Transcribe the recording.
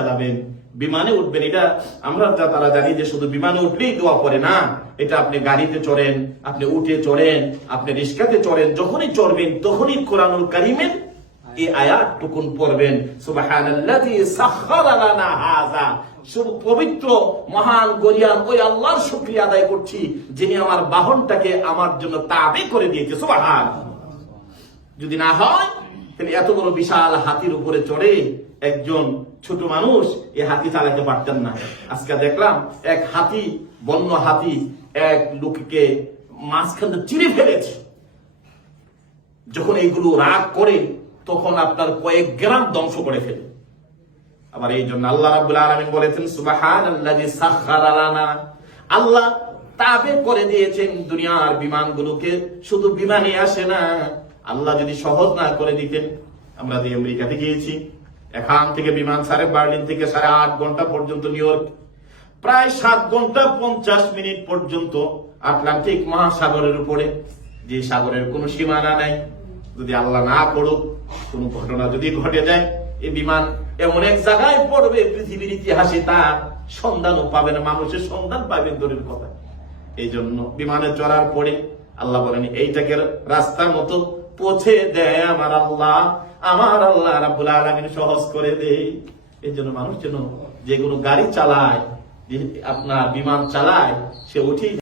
চালাবেন, বিমানে উঠবেন। এটা আমরা তারা জানি যে শুধু বিমানে উঠলেই দোয়া করে না, এটা আপনি গাড়িতে চড়েন, আপনি উঠে চড়েন, আপনি রিস্কাতে চড়েন, যখনই চড়বেন তখনই কোরআনুল কারীমের এই আয়াতটুকুন পড়বেন, সুবহানাল্লাযী সাখখারা লানা হাযা। শুধু পবিত্র মহান গরিয়ান ওই আল্লাহর শুকরিয়া আদায় করছি যিনি আমার বাহনটাকে আমার জন্য তাবে করে দিয়েছে। সুবহানাল্লাহ। যদি না হয় তাহলে এত বড় বিশাল হাতির উপরে চড়ে একজন ছোট মানুষ এই হাতি চালাতে পারতেন না। আজকে দেখলাম এক হাতি, বন্য হাতি এক লোককে মাঝখানে চিরে ফেলেছে। যখন এইগুলো রাগ করে তখন আপনার কয়েক গ্রাম ধ্বংস করে ফেলে। আবার এই জন্য আল্লাহ রাব্বুল আলামিন বলেছেন, সুবহানাল্লাযী সাখখারা লানা, আল্লাহ তাবে করে দিয়েছেন দুনিয়ার বিমানগুলোকে। শুধু বিমানে আসে না, আল্লাহ যদি সহজ না করে দিতেন, আমরা যে আমেরিকাতে গিয়েছি, এখান থেকে বিমান ছাড়ে বার্লিন থেকে 8.5 ঘন্টা পর্যন্ত নিউ ইয়র্ক, প্রায় 7 ঘন্টা 50 মিনিট পর্যন্ত আটলান্টিক মহাসাগরের উপরে, যে সাগরের কোনো সীমানা নাই। যদি আল্লাহ না করুক, কোন ঘটনা যদি ঘটে যায়, এই বিমান এমন এক জায়গায় পড়বে পৃথিবীর ইতিহাসে তার সন্ধানও পাবেন, মানুষের সন্ধান পাবেন দূরের কথা। এই জন্য বিমানে চড়ার পরে আল্লাহ বলেন এইটাকে রাস্তার মতো পৌঁছে দেয় আমার আল্লাহ রাব্বুল আলামিন সহজ করে দেয়। এই জন্য মানুষ যেন যে কোনো গাড়ি চালায়, আপনার বিমান চালায়, সে উঠেই